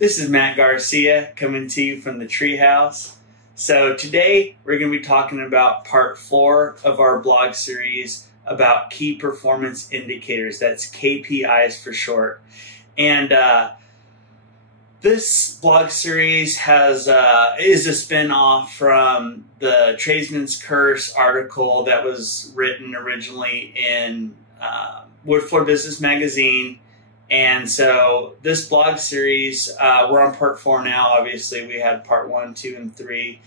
This is Matt Garcia coming to you from the Treehouse. So today we're going to be talking about part 4 of our blog series about key performance indicators. That's KPIs for short. And this blog series is a spin-off from the Tradesman's Curse article that was written originally in Wood Floor Business Magazine. And so this blog series, we're on part 4 now. Obviously, we had part 1, 2, and 3.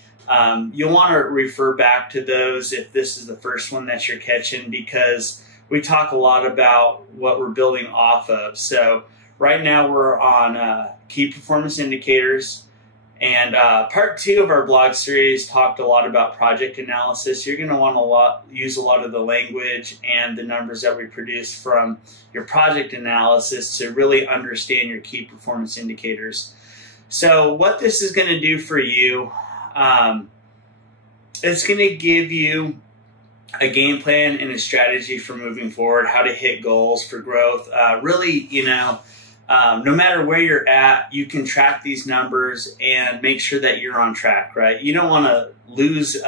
You'll want to refer back to those if this is the first one that you're catching, because we talk a lot about what we're building off of. So right now we're on key performance indicators. And part 2 of our blog series talked a lot about project analysis. You're going to want to use a lot of the language and the numbers that we produce from your project analysis to really understand your key performance indicators. So what this is going to do for you, it's going to give you a game plan and a strategy for moving forward, how to hit goals for growth. Really, no matter where you're at, you can track these numbers and make sure that you're on track, right? You don't want to lose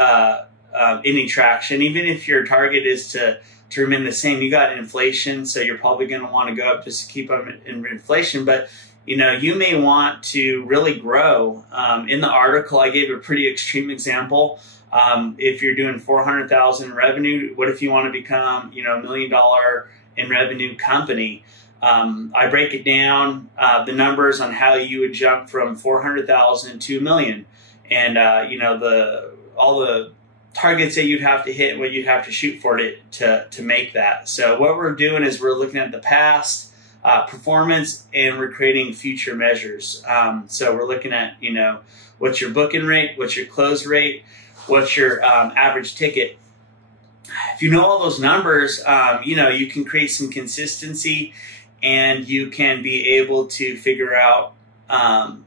any traction. Even if your target is to remain the same, you got inflation, so you're probably going to want to go up just to keep up in inflation. But, you may want to really grow. In the article, I gave a pretty extreme example. If you're doing $400,000 in revenue, what if you want to become, $1 million in revenue company? I break it down, the numbers on how you would jump from 400,000 to $1 million, and all the targets that you'd have to hit and what you'd have to shoot for to make that. So what we're doing is we're looking at the past performance, and we're creating future measures. So we're looking at what's your booking rate, what's your close rate, what's your average ticket. If you know all those numbers, you can create some consistency, and you can be able to figure out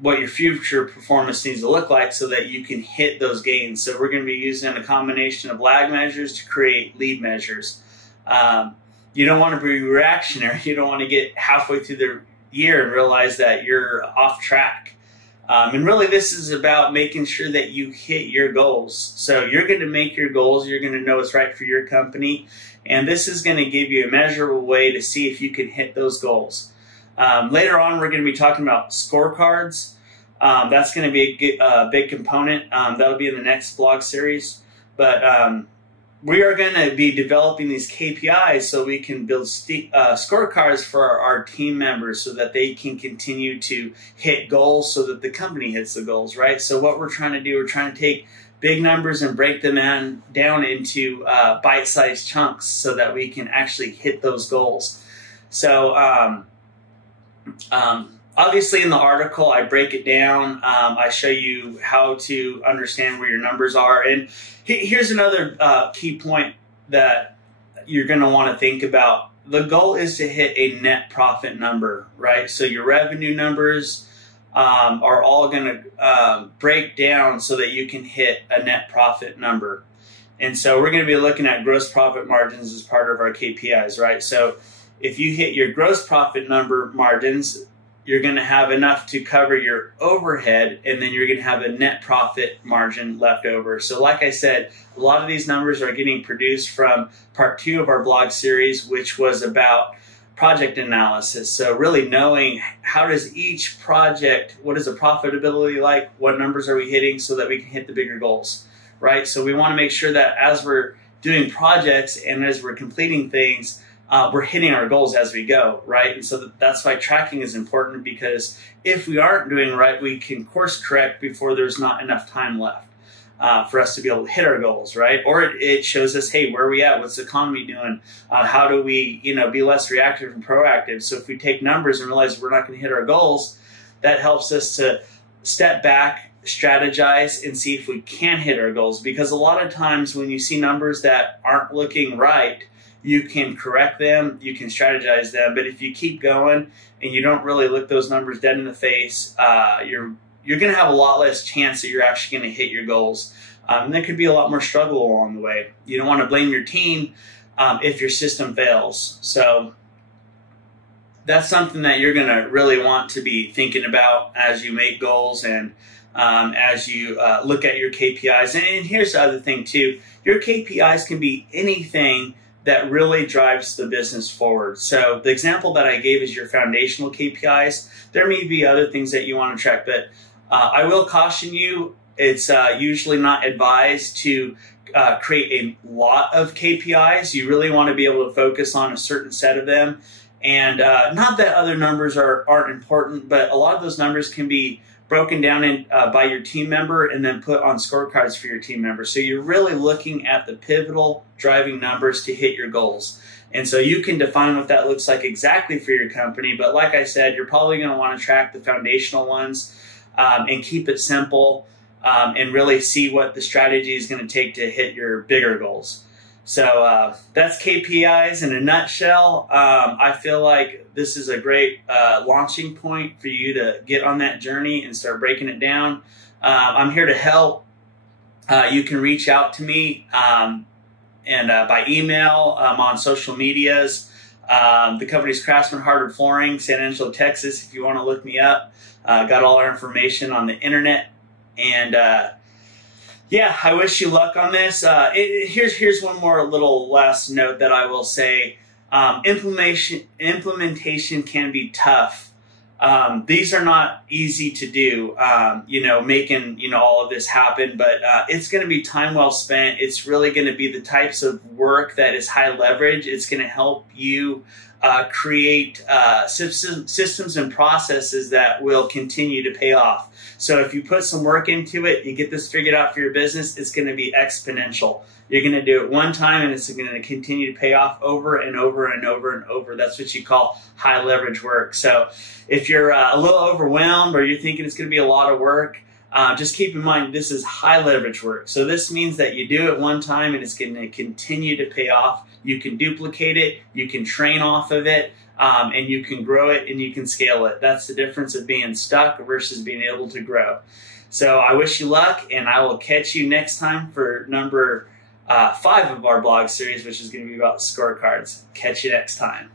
what your future performance needs to look like so that you can hit those gains. So we're going to be using a combination of lag measures to create lead measures. You don't want to be reactionary. You don't want to get halfway through the year and realize that you're off track. And really, this is about making sure that you hit your goals. So you're going to make your goals. You're going to know what's right for your company. And this is going to give you a measurable way to see if you can hit those goals. Later on, we're going to be talking about scorecards. That's going to be a big component. That'll be in the next blog series. But we are going to be developing these KPIs so we can build scorecards for our team members so that they can continue to hit goals so that the company hits the goals, right? So what we're trying to do, we're trying to take big numbers and break them down into bite-sized chunks so that we can actually hit those goals. So obviously in the article, I break it down. I show you how to understand where your numbers are. And here's another key point that you're going to want to think about. The goal is to hit a net profit number, right? So your revenue numbers are all going to break down so that you can hit a net profit number. And so we're going to be looking at gross profit margins as part of our KPIs, right? So if you hit your gross profit number margins, you're going to have enough to cover your overhead, and then you're going to have a net profit margin left over. So like I said, a lot of these numbers are getting produced from part 2 of our blog series, which was about project analysis. So really knowing how does each project, what is the profitability like, what numbers are we hitting so that we can hit the bigger goals, right? So we want to make sure that as we're doing projects and as we're completing things, we're hitting our goals as we go, right? And so that's why tracking is important, because if we aren't doing right, we can course correct before there's not enough time left for us to be able to hit our goals, right? Or it shows us, hey, where are we at? What's the economy doing? How do we, be less reactive and proactive? So if we take numbers and realize we're not going to hit our goals, that helps us to step back, strategize, and see if we can hit our goals. Because a lot of times when you see numbers that aren't looking right, you can correct them, you can strategize them, but if you keep going and you don't really look those numbers dead in the face, you're going to have a lot less chance that you're actually going to hit your goals. And there could be a lot more struggle along the way. You don't want to blame your team if your system fails. So that's something that you're going to really want to be thinking about as you make goals and as you look at your KPIs. And here's the other thing too, your KPIs can be anything that really drives the business forward. So the example that I gave is your foundational KPIs. There may be other things that you want to track, but I will caution you, it's usually not advised to create a lot of KPIs. You really want to be able to focus on a certain set of them. And not that other numbers aren't important, but a lot of those numbers can be broken down by your team member and then put on scorecards for your team member. So you're really looking at the pivotal driving numbers to hit your goals. And so you can define what that looks like exactly for your company. But like I said, you're probably going to want to track the foundational ones and keep it simple and really see what the strategy is going to take to hit your bigger goals. So that's KPIs in a nutshell. I feel like this is a great launching point for you to get on that journey and start breaking it down. I'm here to help. You can reach out to me and by email, on social medias. The company's Craftsman Hardwood Flooring, San Angelo, Texas. If you want to look me up, got all our information on the internet. And yeah, I wish you luck on this. Here's one more little last note that I will say. Implementation can be tough. These are not easy to do, making, all of this happen, but it's going to be time well spent. It's really going to be the types of work that is high leverage. It's going to help you create systems and processes that will continue to pay off. So if you put some work into it, you get this figured out for your business, it's going to be exponential. You're going to do it one time and it's going to continue to pay off over and over and over and over. That's what you call high leverage work. So if you're a little overwhelmed or you're thinking it's going to be a lot of work, just keep in mind this is high leverage work. So this means that you do it one time and it's going to continue to pay off. You can duplicate it, you can train off of it, and you can grow it and you can scale it. That's the difference of being stuck versus being able to grow. So I wish you luck, and I will catch you next time for number 5 of our blog series, which is going to be about scorecards. Catch you next time.